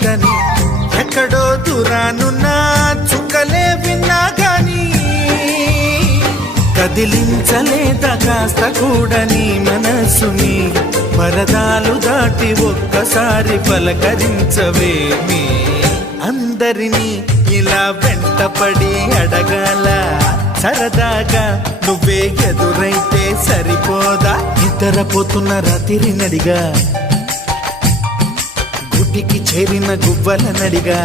మగతని ఎక్కడో దూరానున్నా చుక్కలే విన్నా గాని కదిలించలేదా కాస్త కూడా నీ మనసుని పరదాలు దాటి ఒక్కసారి పలకరించవేమి అందరినీ ఇలా వెంటపడి అడగాల సరదాగా నువ్వే ఎదురైతే సరిపోదా నిద్రపోతున్న రాత్రి నడిగా గుడికి చేరిన గువ్వల నడిగా